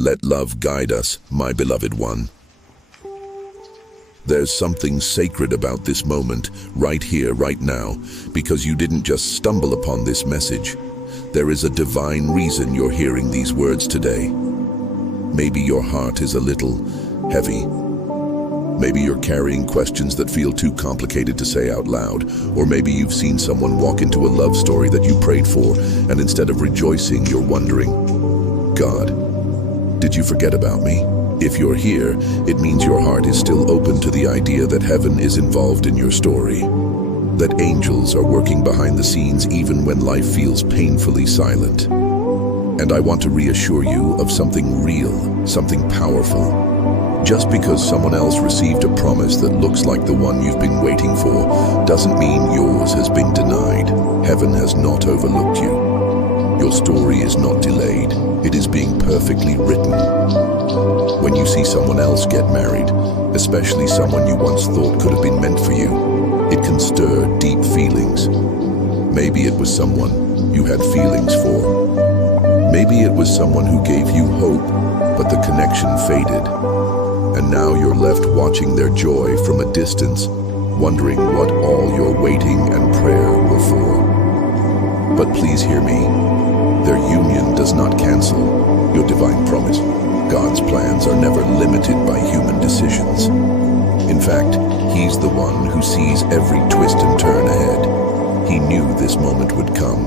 Let love guide us, my beloved one. There's something sacred about this moment, right here, right now, because you didn't just stumble upon this message. There is a divine reason you're hearing these words today. Maybe your heart is a little heavy. Maybe you're carrying questions that feel too complicated to say out loud. Or maybe you've seen someone walk into a love story that you prayed for, and instead of rejoicing, you're wondering, God, did you forget about me? If you're here, it means your heart is still open to the idea that heaven is involved in your story. That angels are working behind the scenes even when life feels painfully silent. And I want to reassure you of something real, something powerful. Just because someone else received a promise that looks like the one you've been waiting for doesn't mean yours has been denied. Heaven has not overlooked you. Your story is not delayed. It is being perfectly written. When you see someone else get married, especially someone you once thought could have been meant for you, it can stir deep feelings. Maybe it was someone you had feelings for. Maybe it was someone who gave you hope, but the connection faded. And now you're left watching their joy from a distance, wondering what all your waiting and prayer were for. But please hear me. Their union does not cancel your divine promise. God's plans are never limited by human decisions. In fact, He's the one who sees every twist and turn ahead. He knew this moment would come,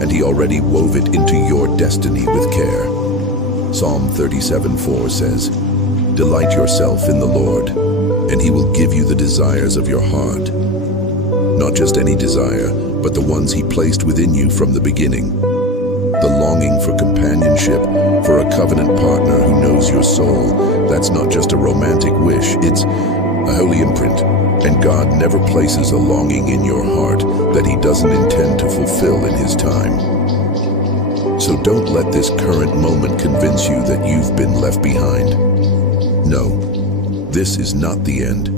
and He already wove it into your destiny with care. Psalm 37:4 says, "Delight yourself in the Lord, and He will give you the desires of your heart." Not just any desire, but the ones He placed within you from the beginning. The longing for companionship, for a covenant partner who knows your soul. That's not just a romantic wish, it's a holy imprint. And God never places a longing in your heart that He doesn't intend to fulfill in His time. So don't let this current moment convince you that you've been left behind. No, this is not the end.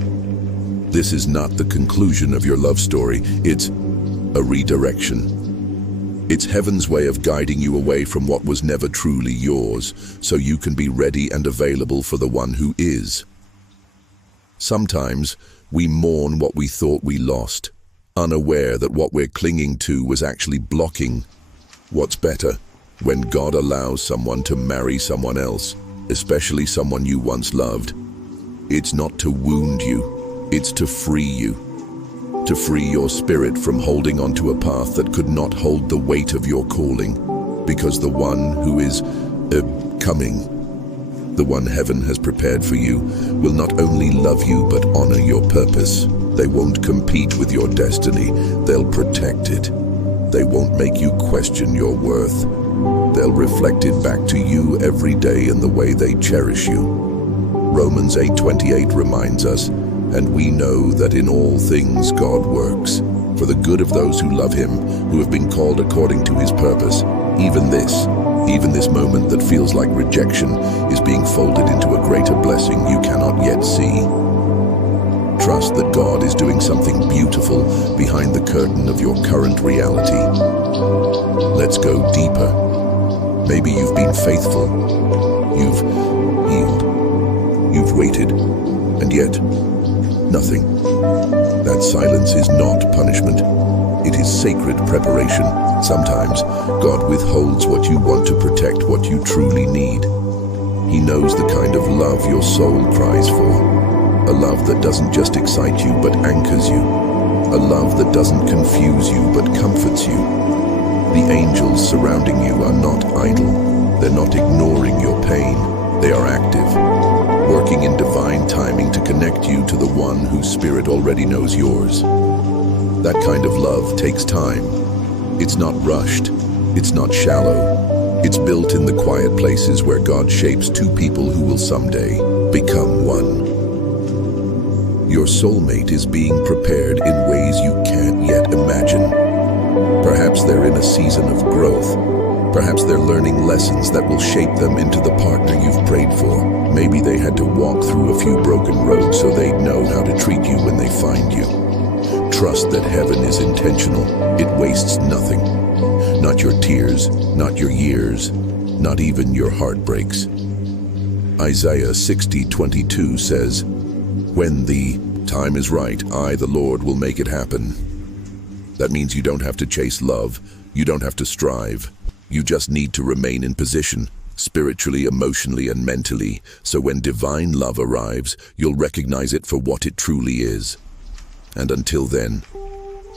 This is not the conclusion of your love story. It's a redirection. It's heaven's way of guiding you away from what was never truly yours, so you can be ready and available for the one who is. Sometimes we mourn what we thought we lost, unaware that what we're clinging to was actually blocking what's better. When God allows someone to marry someone else, especially someone you once loved, it's not to wound you, it's to free you. To free your spirit from holding onto a path that could not hold the weight of your calling, because the one who is coming, the one heaven has prepared for you, will not only love you but honor your purpose. They won't compete with your destiny, they'll protect it. They won't make you question your worth. They'll reflect it back to you every day in the way they cherish you. Romans 8:28 reminds us, "And we know that in all things God works for the good of those who love Him, who have been called according to His purpose." Even this moment that feels like rejection is being folded into a greater blessing you cannot yet see. Trust that God is doing something beautiful behind the curtain of your current reality. Let's go deeper. Maybe you've been faithful, you've healed, you've waited, and yet nothing. That silence is not punishment. It is sacred preparation. Sometimes God withholds what you want to protect what you truly need. He knows the kind of love your soul cries for. A love that doesn't just excite you but anchors you. A love that doesn't confuse you but comforts you. The angels surrounding you are not idle. They're not ignoring your pain. They are active, working in divine timing to connect you to the one whose spirit already knows yours. That kind of love takes time. It's not rushed. It's not shallow. It's built in the quiet places where God shapes two people who will someday become one. Your soulmate is being prepared in ways you can't yet imagine. Perhaps they're in a season of growth. Perhaps they're learning lessons that will shape them into the partner you've prayed for. Maybe they had to walk through a few broken roads so they'd know how to treat you when they find you. Trust that heaven is intentional. It wastes nothing. Not your tears, not your years, not even your heart breaks. Isaiah 60:22 says, "When the time is right, I, the Lord, will make it happen." That means you don't have to chase love, you don't have to strive. You just need to remain in position, spiritually, emotionally, and mentally, so when divine love arrives, you'll recognize it for what it truly is. And until then,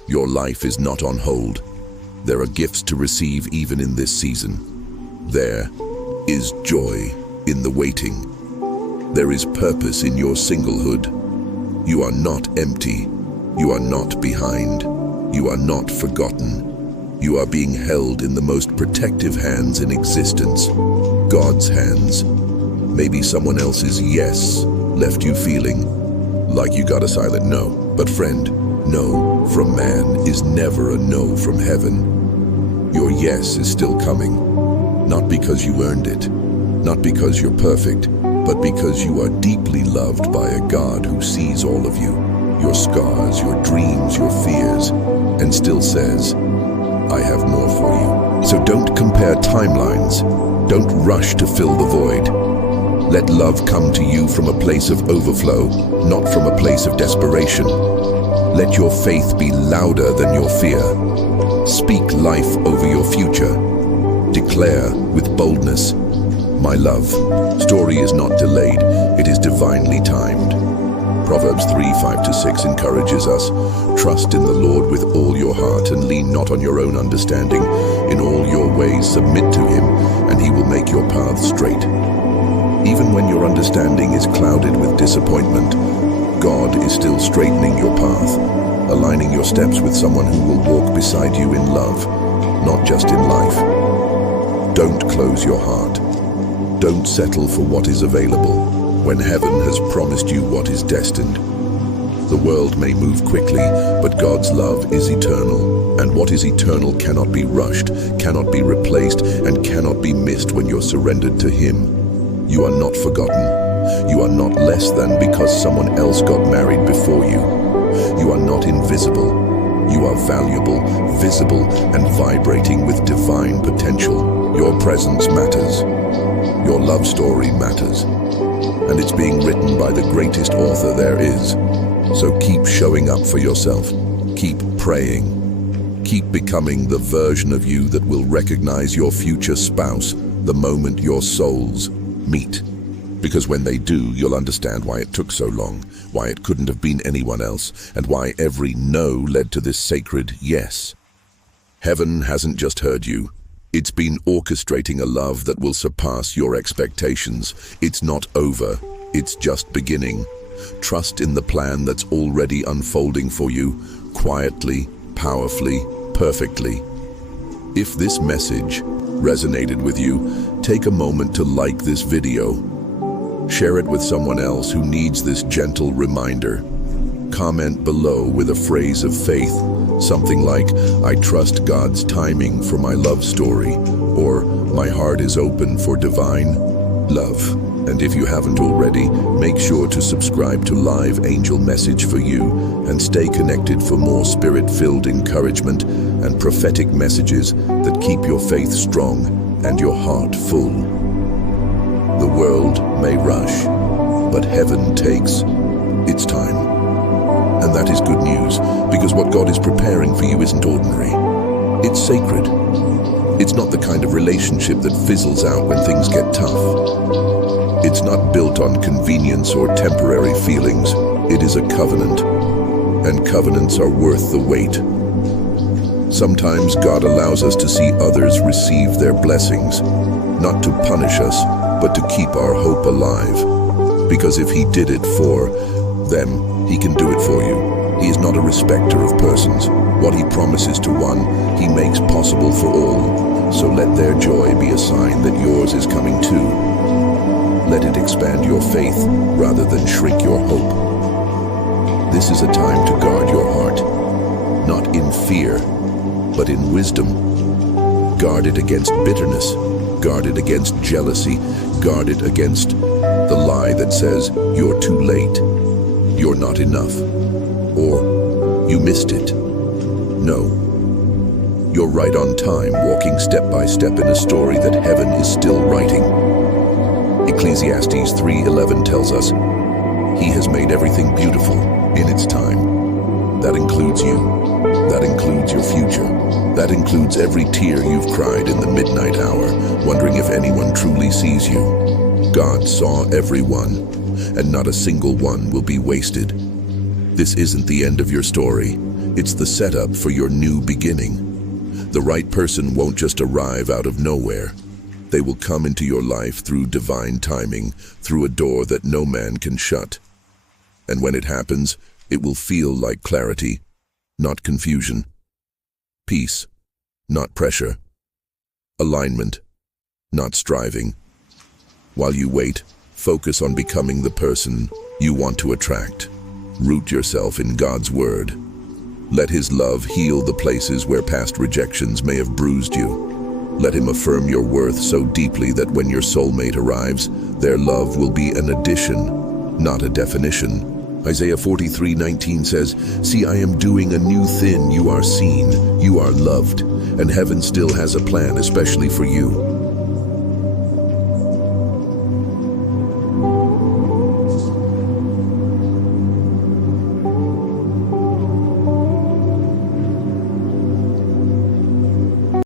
your life is not on hold. There are gifts to receive even in this season. There is joy in the waiting. There is purpose in your singlehood. You are not empty. You are not behind. You are not forgotten. You are being held in the most protective hands in existence, God's hands. Maybe someone else's yes left you feeling like you got a silent no. But friend, no from man is never a no from heaven. Your yes is still coming, not because you earned it, not because you're perfect, but because you are deeply loved by a God who sees all of you, your scars, your dreams, your fears, and still says, "I have more for you." So don't compare timelines. Don't rush to fill the void. Let love come to you from a place of overflow, not from a place of desperation. Let your faith be louder than your fear. Speak life over your future. Declare with boldness, "My love." Story is not delayed, it is divinely timed. Proverbs 3:5-6 encourages us, "Trust in the Lord with all your heart and lean not on your own understanding. In all your ways submit to him, and he will make your paths straight." Even when your understanding is clouded with disappointment, God is still straightening your path, aligning your steps with someone who will walk beside you in love, not just in life. Don't close your heart. Don't settle for what is available when heaven has promised you what is destined. The world may move quickly, but God's love is eternal, and what is eternal cannot be rushed, cannot be replaced, and cannot be missed when you're surrendered to him. You are not forgotten. You are not less than because someone else got married before you. You are not invisible. You are valuable, visible, and vibrating with divine potential. Your presence matters. Your love story matters. And it's being written by the greatest author there is. So keep showing up for yourself. Keep praying. Keep becoming the version of you that will recognize your future spouse the moment your souls meet. Because when they do, you'll understand why it took so long, why it couldn't have been anyone else, and why every no led to this sacred yes. Heaven hasn't just heard you. It's been orchestrating a love that will surpass your expectations. It's not over. It's just beginning. Trust in the plan that's already unfolding for you, quietly, powerfully, perfectly. If this message resonated with you, take a moment to like this video. Share it with someone else who needs this gentle reminder. Comment below with a phrase of faith, something like, "I trust God's timing for my love story," or "My heart is open for divine love." And if you haven't already, make sure to subscribe to Live Angel Message for You and stay connected for more spirit-filled encouragement and prophetic messages that keep your faith strong and your heart full. The world may rush, but heaven takes its time. And that is good news, because what God is preparing for you isn't ordinary. It's sacred. It's not the kind of relationship that fizzles out when things get tough. It's not built on convenience or temporary feelings. It is a covenant, and covenants are worth the wait. Sometimes God allows us to see others receive their blessings, not to punish us, but to keep our hope alive. Because if he did it for them, he can do it for you. He is not a respecter of persons. What he promises to one, he makes possible for all. So let their joy be a sign that yours is coming too. Let it expand your faith rather than shrink your hope. This is a time to guard your heart, not in fear, but in wisdom. Guard it against bitterness, guard it against jealousy, guard it against the lie that says you're too late, you're not enough, or you missed it. No. You're right on time, walking step by step in a story that heaven is still writing. Ecclesiastes 3:11 tells us, He has made everything beautiful in its time. That includes you. That includes your future. That includes every tear you've cried in the midnight hour, wondering if anyone truly sees you. God saw everyone, and not a single one will be wasted. This isn't the end of your story. It's the setup for your new beginning. The right person won't just arrive out of nowhere. They will come into your life through divine timing, through a door that no man can shut. And when it happens, it will feel like clarity, not confusion. Peace, not pressure. Alignment, not striving. While you wait, focus on becoming the person you want to attract. Root yourself in God's word. Let His love heal the places where past rejections may have bruised you. Let Him affirm your worth so deeply that when your soulmate arrives, their love will be an addition, not a definition. Isaiah 43:19 says, See, I am doing a new thing. You are seen, you are loved, and heaven still has a plan especially for you.